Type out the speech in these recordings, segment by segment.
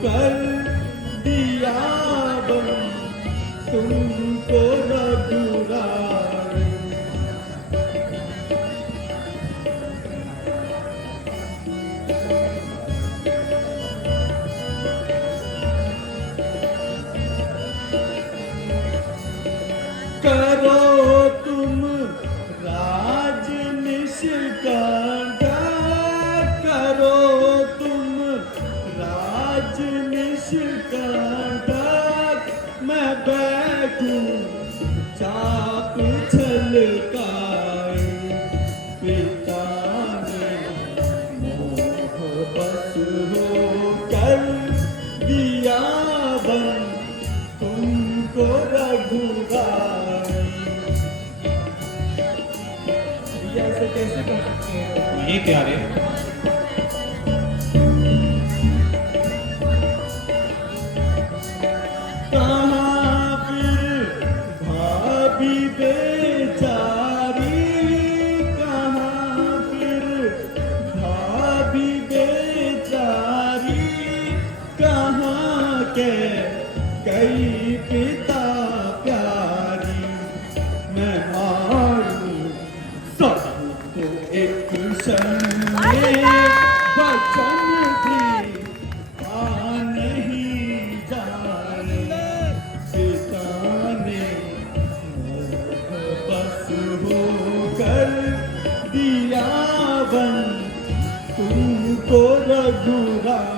कर दिया बन तुमको रघुराई। करो तुम राज निष्कंटक, करो तुम राज निष्कंटक, मैं बैठूं चाप छलकाए। पिता ने मोह बस हो कर दिया बन तुमको रघुराई। ऐसे कैसे कर सकते हैं? नहीं प्यारे, कहाँ फिर भाभी बेचारी, कहाँ फिर भाभी बेचारी, कहाँ के कई पिता प्यारी। मैं मारूं सबको एक क्षण में, वचन भी आ नहीं जाए। पिता ने मोह बस होकर दिया बन तुमको रघुराई।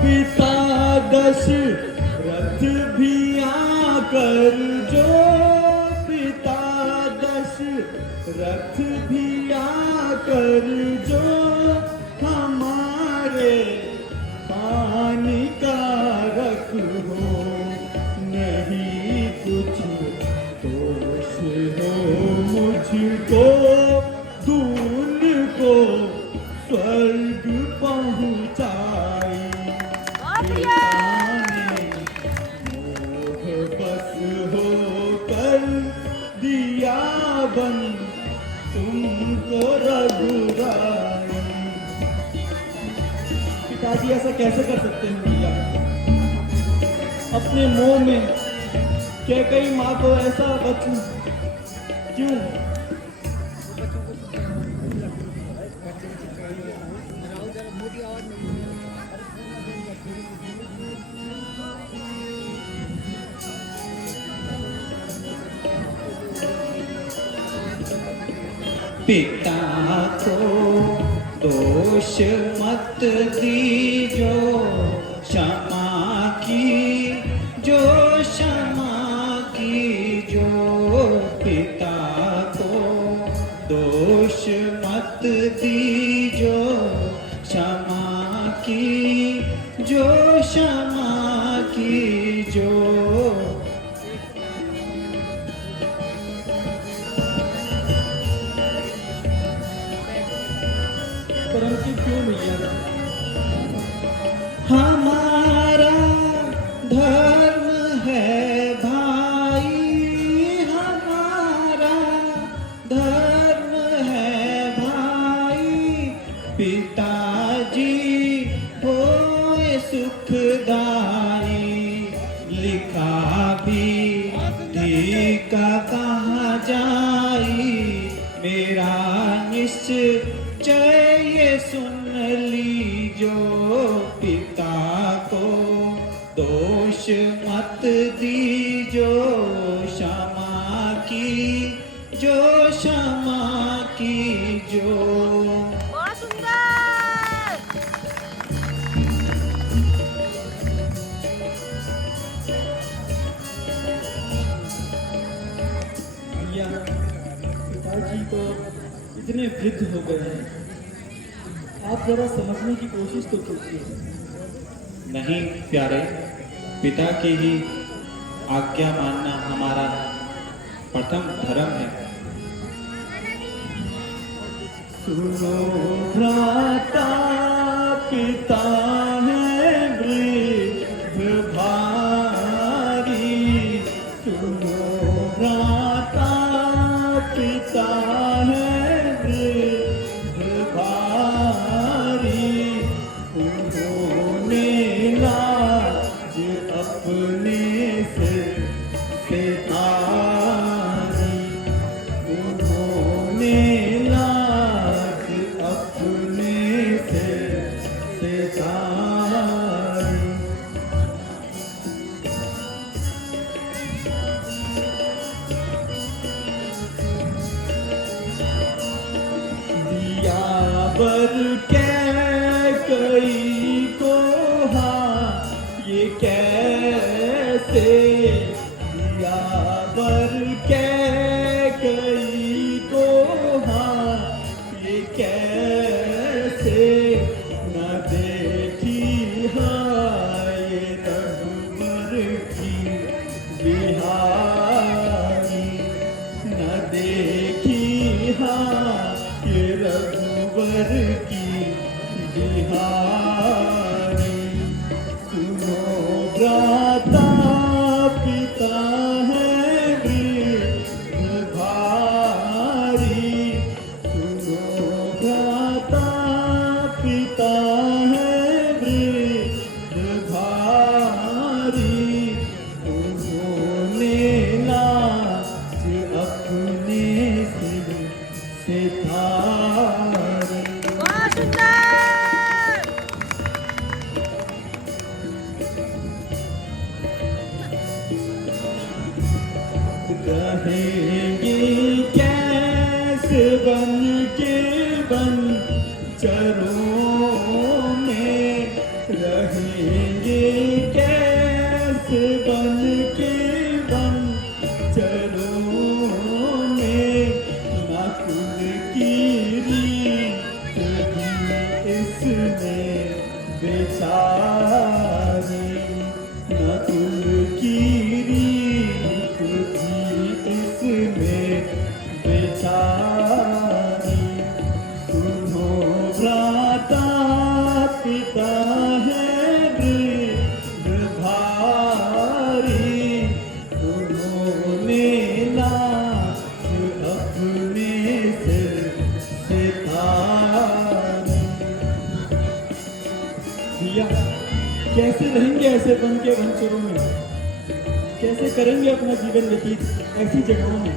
पिता दशरथ भी आकर जो, पिता दशरथ भी आकर जो हमारे हानिकारक हो। नहीं कुछ दोष हो मुझको, दून को स्वर्ग पहुँचाई। मोह बस होकर दिया बन तुमको रघुराई। पिताजी ऐसा कैसे कर सकते हैं भैया? अपने मोह में कैकेयी माँ को ऐसा वचन क्यों? पिता को दोष मत दीजो, क्षमा की जो क्षमा की जो। पिता को दोष मत दीजो, क्षमा की जो क्षमा की जो। परंतु क्यों भैया? हमारा धर्म है भाई, हमारा धर्म है भाई। पिताजी होए सुखदाई, लिखा भी का कहाँ जाई। मेरा निश्चय ये सुन लीजो, पिता को दोष मत दीजो, क्षमा की जो क्षमा की जो। बहुत सुंदर। भैया पिताजी तो इतने वृद्ध हो गए हैं, आप जरा समझने की कोशिश तो कीजिए। नहीं प्यारे, पिता की ही आज्ञा मानना हमारा प्रथम धर्म है। सुनो भ्राता, पिता है वृद्ध भारी, वर कई को हाँ ये कैसे दिया वर कई को हाँ ये कैसे न देखी हाँ ये रघुवर की बिहारी न देखी हाँ ये रघुवर की बिहारी सुनो भ्राता पिता है वृद्ध भारी सुनो भ्राता पिता है वृद्ध भारी उन्होंने नाच अपने सिर से थारी बहुत सुंदर रहेंगे कैसे बन के बन चरों में रहेंगे कैसे बन के बन चरों में नकुल की रीत भी इसमें बेचारी नकुल की रीत भी इसमें बेचारी सुनो भ्राता पिता है वृद्ध भारी उन्होंने नाच अपने सिर से थारी भैया कैसे रहेंगे ऐसे बन के वंचरों में कैसे करेंगे अपना जीवन व्यतीत ऐसी जगहों में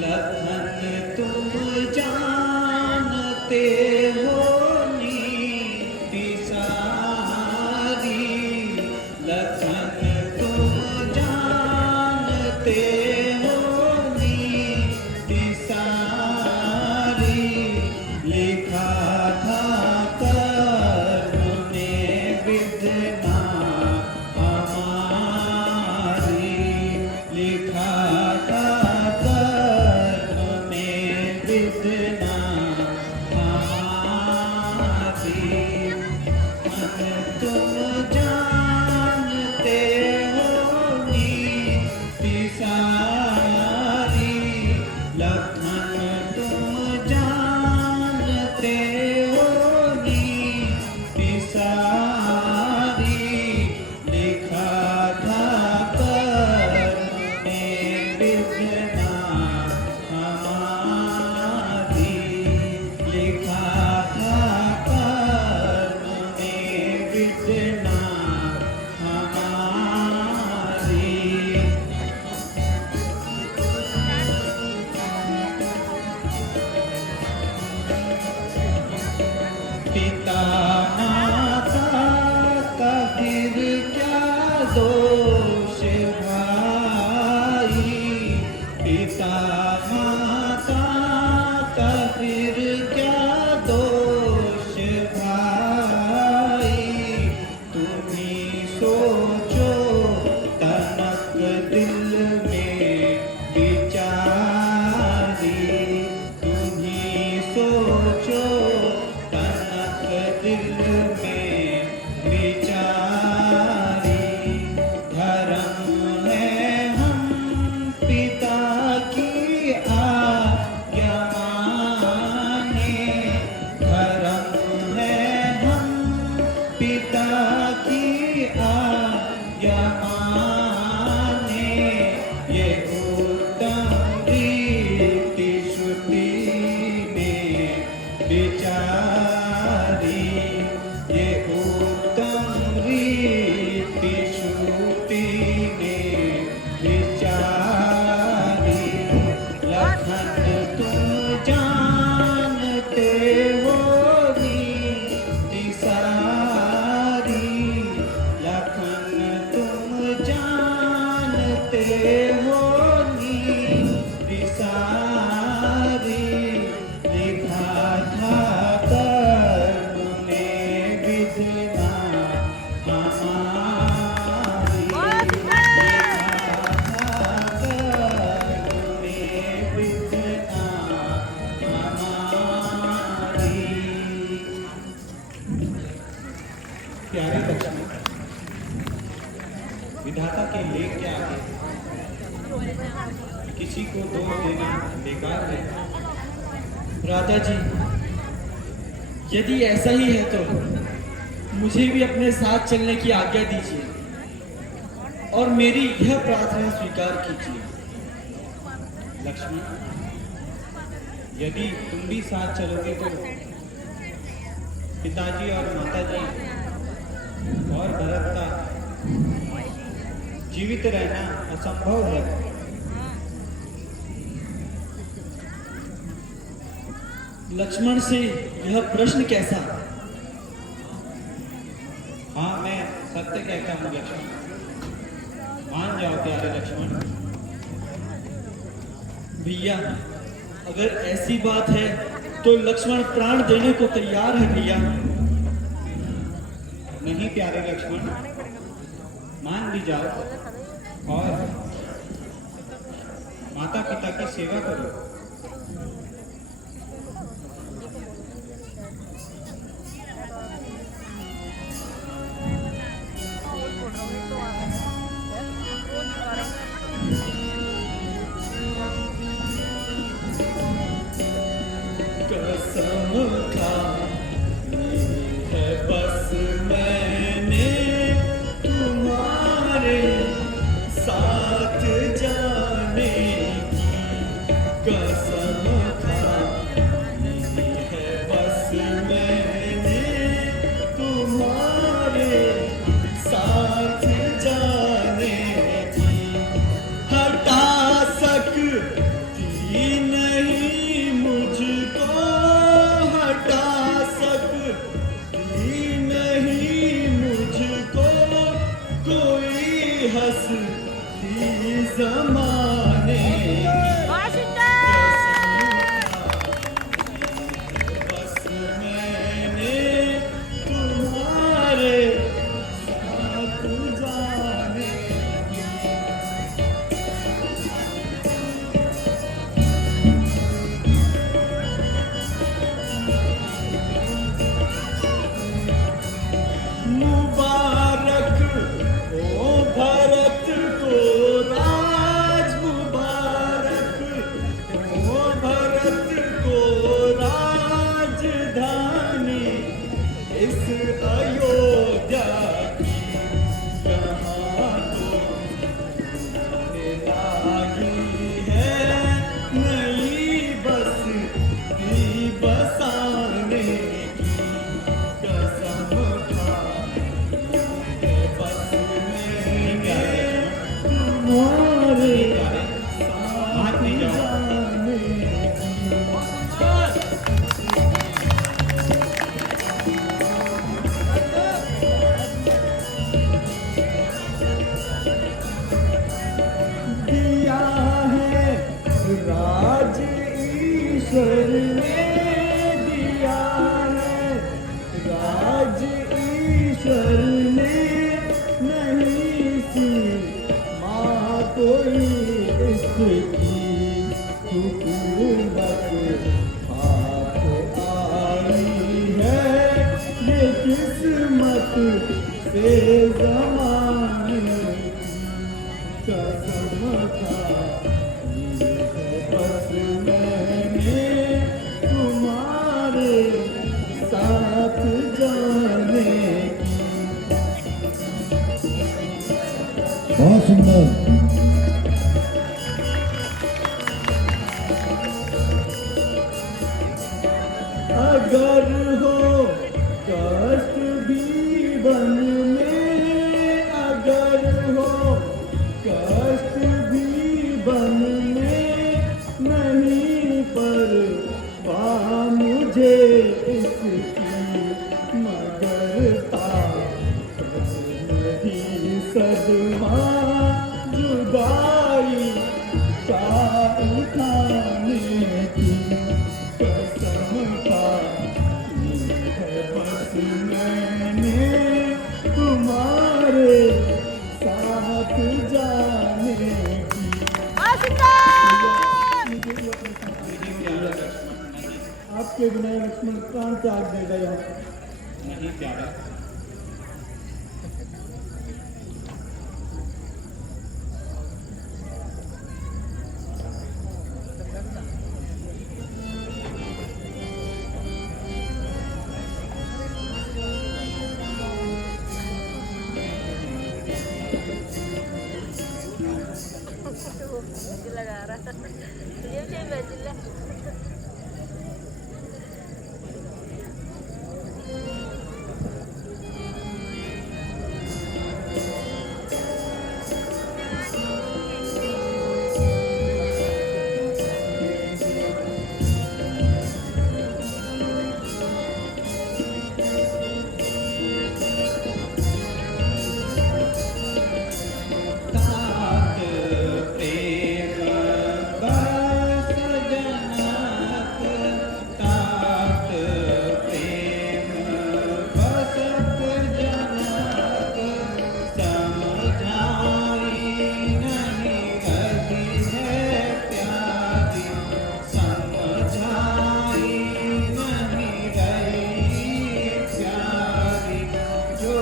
लखन तुम जानते हो नीति सारी लखन तुम जानते हो नीति सारी लिखा था कर्म में विधना हमारी लिखा था कर्म में विधना हमारी मन तुम जानते हो नीति सारी लखन तुम जानते हो नीति सारी लिखा था कर्म में विधना हमारी लिखा था कर्म में विधना हमारी पिता माता का फिर क्या दोष भाई पिता माता का फिर क्या दोष भाई तुम्ही सोचो तनक दिल में विचारी तुम्ही सोचो तनक दिल में विचारी धर्म है हम पिता की आज्ञा माने धर्म है हम पिता की आज्ञा माने ये उत्तम रीति श्रुति में विचारी ये उत्तम रीति श्रुति में विचारी प्यारे लक्ष्मण, विधाता के लेख के आगे किसी को दोष देना बेकार है। राधा जी, यदि ऐसा ही है तो मुझे भी अपने साथ चलने की आज्ञा दीजिए और मेरी यह प्रार्थना स्वीकार कीजिए। लक्ष्मण, यदि तुम भी साथ चलोगे तो पिताजी और माताजी और भरत का जीवित रहना असंभव है। लक्ष्मण से यह प्रश्न कैसा? हाँ, मैं सत्य कहता हूँ लक्ष्मण, मान जाओ प्यारे लक्ष्मण। भैया, अगर ऐसी बात है तो लक्ष्मण प्राण देने को तैयार है भैया। नहीं प्यारे लक्ष्मण, मान भी जाओ और माता पिता की सेवा करो। कसम खाई है बस मैंने तुम्हारे साथ जाने की, कसम खाई है बस मैंने तुम्हारे साथ जाने की। हटा सकती नहीं मुझको, हटा सकती नहीं मुझको कोई हस्ती ज़माने बहुत सुंदर। बस मैंने तुम्हारे साथ जाने की। मुबारक हो भरत को राज, मुबारक हो भरत को राजधानी इस अयोध्या की। यहाँ तो लागी है नई बस्ती बसाने की, कसम खाई है बस मैंने तुम्हारे साथ जाने की। दिया है राज ईश्वर ने, दिया है राज ईश्वर ने, नहीं सी माँ कोई इसकी हुकूमत हाथ आई है, ये किस्मत से ज़माने की। कसम खाई है बस मैंने तुम्हारे साथ जाने की। बहुत सुंदर। अगर हो कष्ट भी वन में, अगर हो कष्ट भी वन में, नहीं पर मुझे इसकी, मगर नहीं सदमा जुदाई का उठाने की। कसम खाई है बस मैंने तुम्हारे साथ जाने की। बहुत सुंदर। आपके बिना लक्ष्मण प्राण त्याग देगा यहाँ। नहीं प्यारा, lगा रहा ये चाहिए बेजिल्ला तात प्रेम बरस जनक, तात प्रेम बसत जनक, समझाई नहीं रही है प्यारी, समझाई नहीं रही प्यारी, जो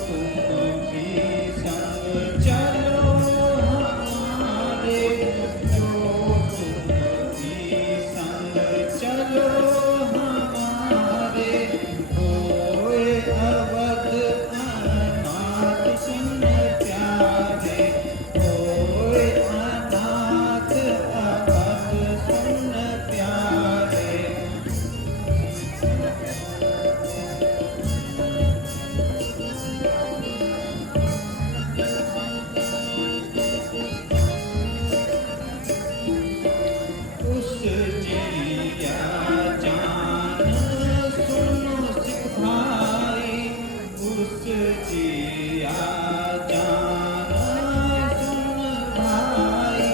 तुम भी संग चलो हमारे, जो तुम भी संग चलो हमारे, होए अवध अनाथ सुन प्यारे, होए अनाथ अवध सुन प्यारे। उस जिया जान सुनो सिख भाई, उस जिया जान सुन भाई,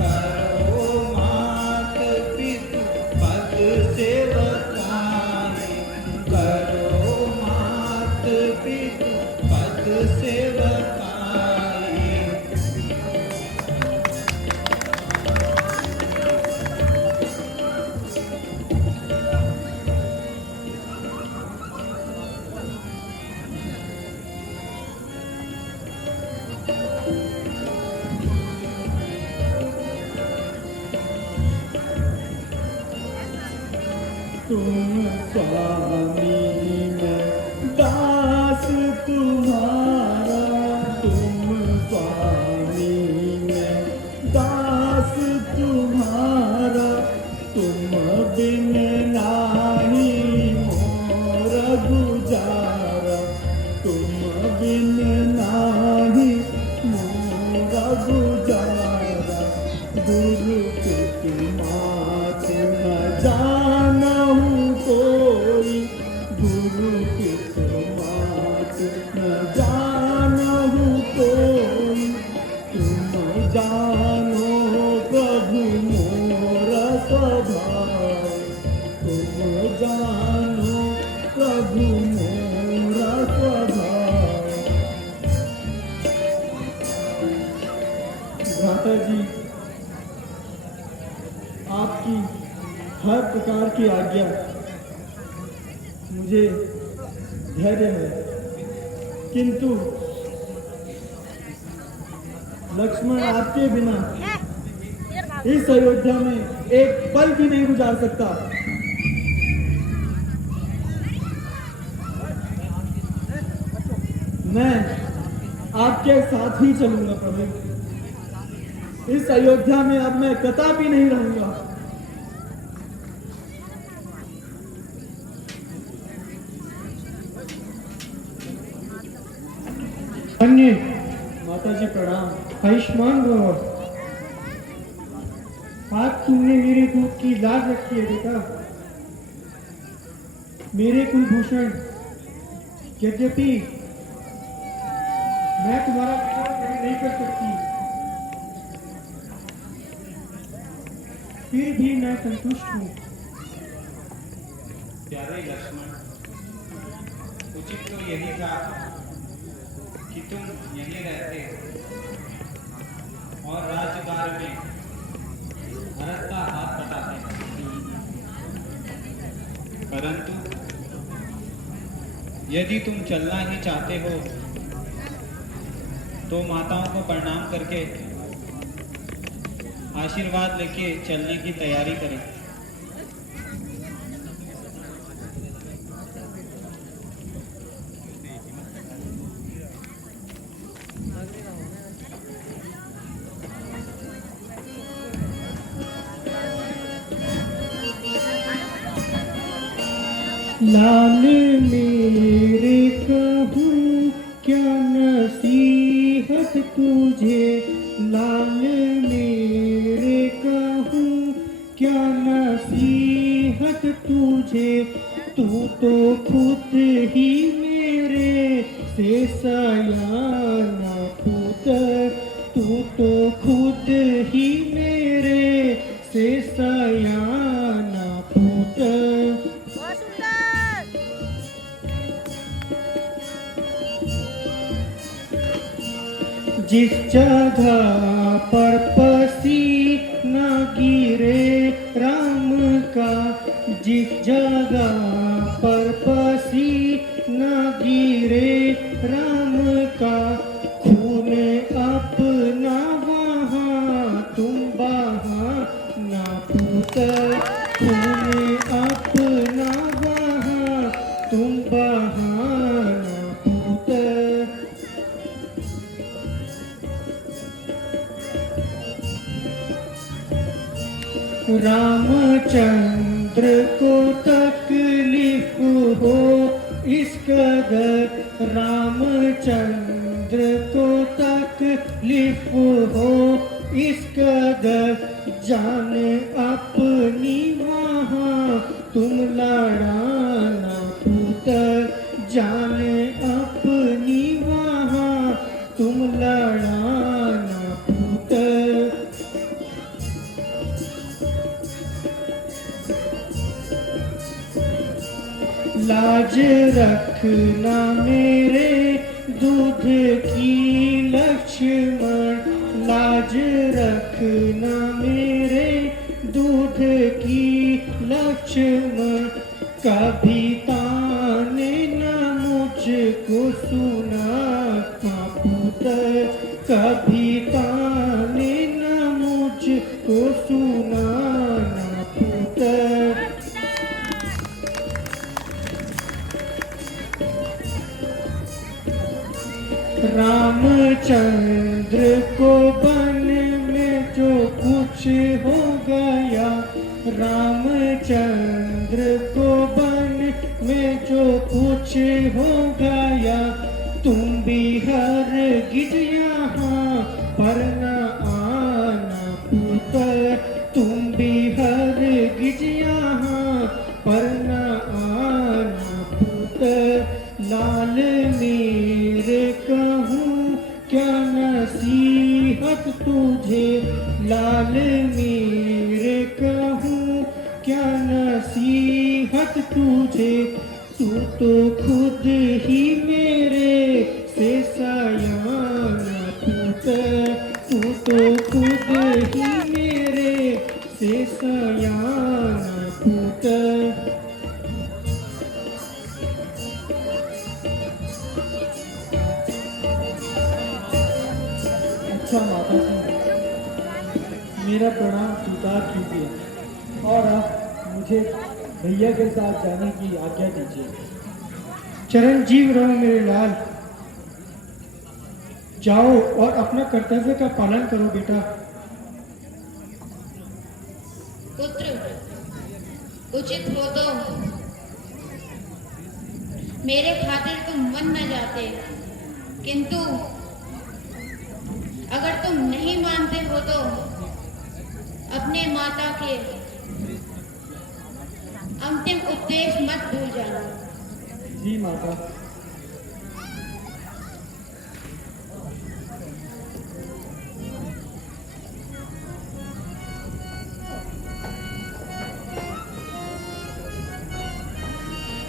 करो मात पितु पद सेवकाई, करो मात पितु पद सेवकाई। तुम स्वामी मैं दास तुम्हारा, तुम स्वामी मैं दास तुम्हारा, तुम बिन नाही मोर गुजारा, तुम बिन नाही मोर गुजारा, गुरु कृत मात न जानहु कोई, गुरु कृत मात न जानहु कोई, तुम जानो प्रभु मोर स्वभाव, तुम जानो प्रभु मोर स्वभाव। भ्राता जी, आपकी हर प्रकार की आज्ञा मुझे धैर्य है, किंतु लक्ष्मण आपके बिना इस अयोध्या में एक पल भी नहीं गुजार सकता। मैं आपके साथ ही चलूंगा प्रभु, इस अयोध्या में अब मैं कदापि नहीं रहूंगा। अन्य माता जी प्रणाम। आयुष्मान भव। आज तुमने मेरे दूध की लाज रखी है बेटा। मेरे कुलभूषण, यद्यपि मैं तुम्हारा विश्वास नहीं कर सकती, फिर भी मैं संतुष्ट हूँ। प्यारे लक्ष्मण, उचित तो यही था कि तुम यहीं रहते और राज्यभार में भरत का हाथ बटाते, परंतु यदि तुम चलना ही चाहते हो तो माताओं को प्रणाम करके आशीर्वाद लेके चलने की तैयारी करें। लाल मेरे कहूँ क्या नसीहत तुझे, लाल मेरे कहूँ क्या नसीहत तुझे, तू तो खुद ही मेरे से सयाना पुत्र, तू तो खुद ही मेरे से सयाना पुत्र। बहुत सुंदर। जिस जगह पर पसीना गिरे राम का, जिस जगह पर पसीना गिरे राम का, खून अपना वहाँ तुम बहाना पुत्र, खून अपना वहाँ तुम बहाना पुत्र। रामचंद्र को तकलीफ हो इस कदर, रामचंद्र को तकलीफ हो इस कदर, जान अपनी वहाँ तुम लड़ाना पुत्र, जान अपनी वहाँ तुम लड़ाना पुत्र। लाज रखना मेरे दूध की लक्ष्मण, लाज रखना मेरे दूध की लक्ष्मण, कभी ताने न मुझको सुना पुत्र, कभी ताने न मुझको सुना पुत्र। रामचंद्र को वन में जो कुछ हो गया, रामचंद्र को वन में जो कुछ हो गया, तुम भी हरगिज यहाँ पर न आना पुत्र, तुम भी हरगिज यहाँ पर न आना पुत्र। लाल मेरे कहूँ क्या नसीहत तुझे, लाल मेरे कहूँ क्या नसीहत तुझे, तू तो खुद ही मेरे से सयाना पुत्र, तू तो खुद ही मेरे से सयाना पुत्र। अच्छा माता जी, मेरा प्रणाम स्वीकार कीजिए और आप मुझे भैया के साथ जाने की आज्ञा दीजिए। चिरंजीव रहो मेरे लाल, जाओ और अपना कर्तव्य का पालन करो बेटा। पुत्र, उचित हो तो मेरे खातिर तुम वन न जाते, किंतु अगर तुम नहीं मानते हो तो अपने माता के अंतिम उपदेश मत भूल जाना। जी माता।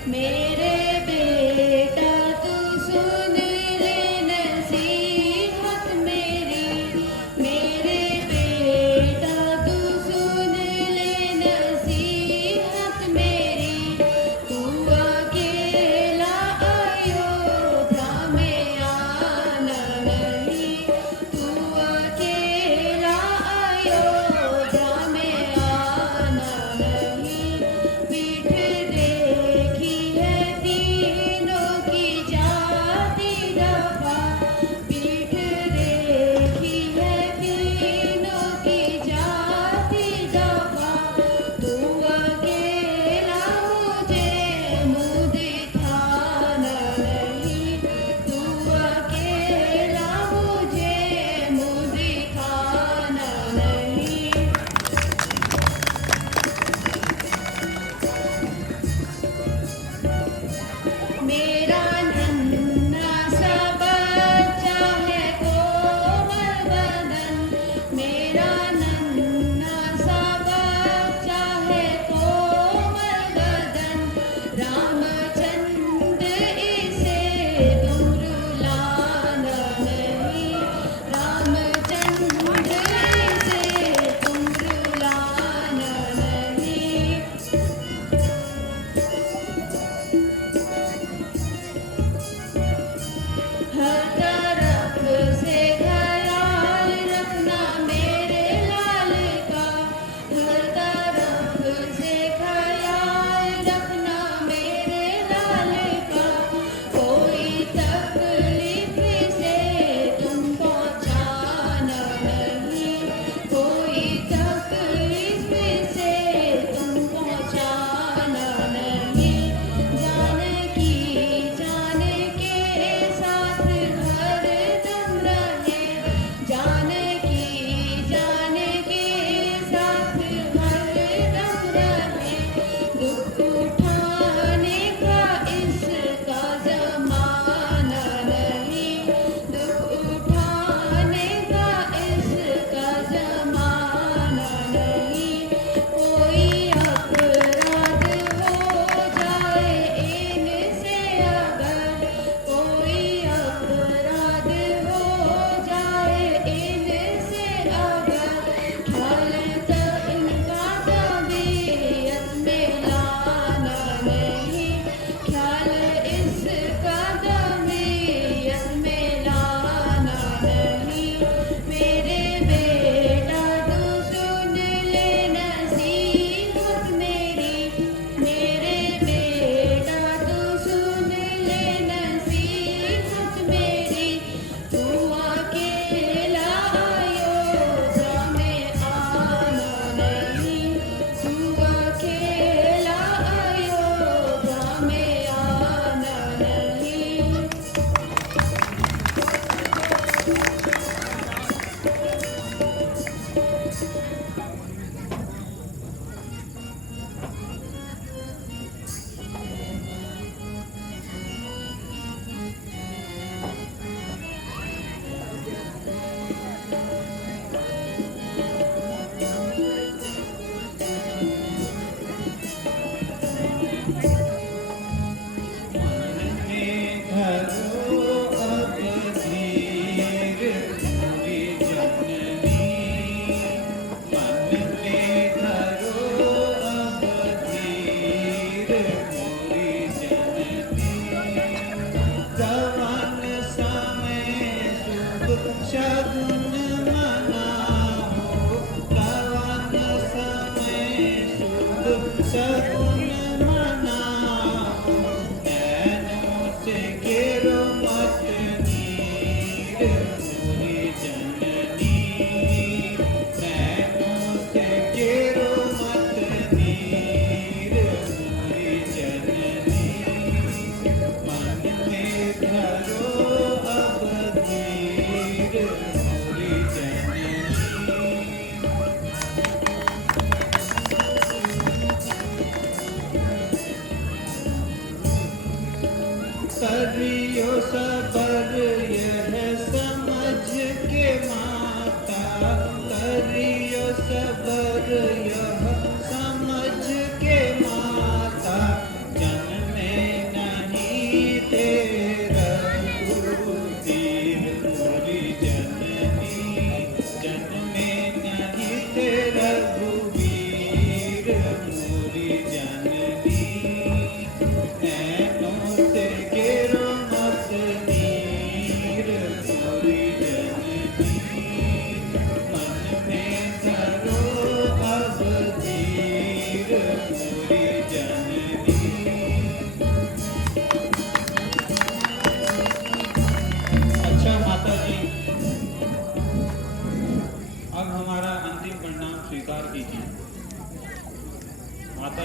मेरे बेटा तू सुन ले नसीहत मेरी, मेरे बेटा तू सुन ले नसीहत मेरी, तू अकेला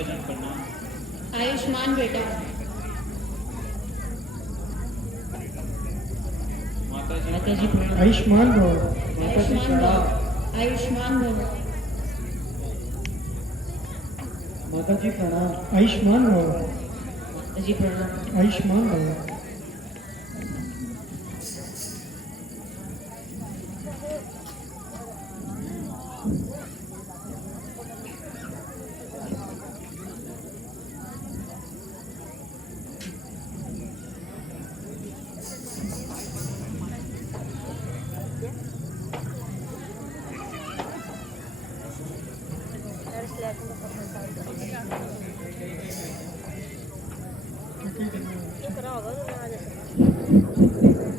माता जी प्रणाम। आयुष्मान बेटा। माता जी आयुष्मान भव। आयुष्मान भव। आयुष्मान भव। माता जी प्रणाम। आयुष्मान भव। माता जी प्रणाम। आयुष्मान भव। करा होगा तो आ जाए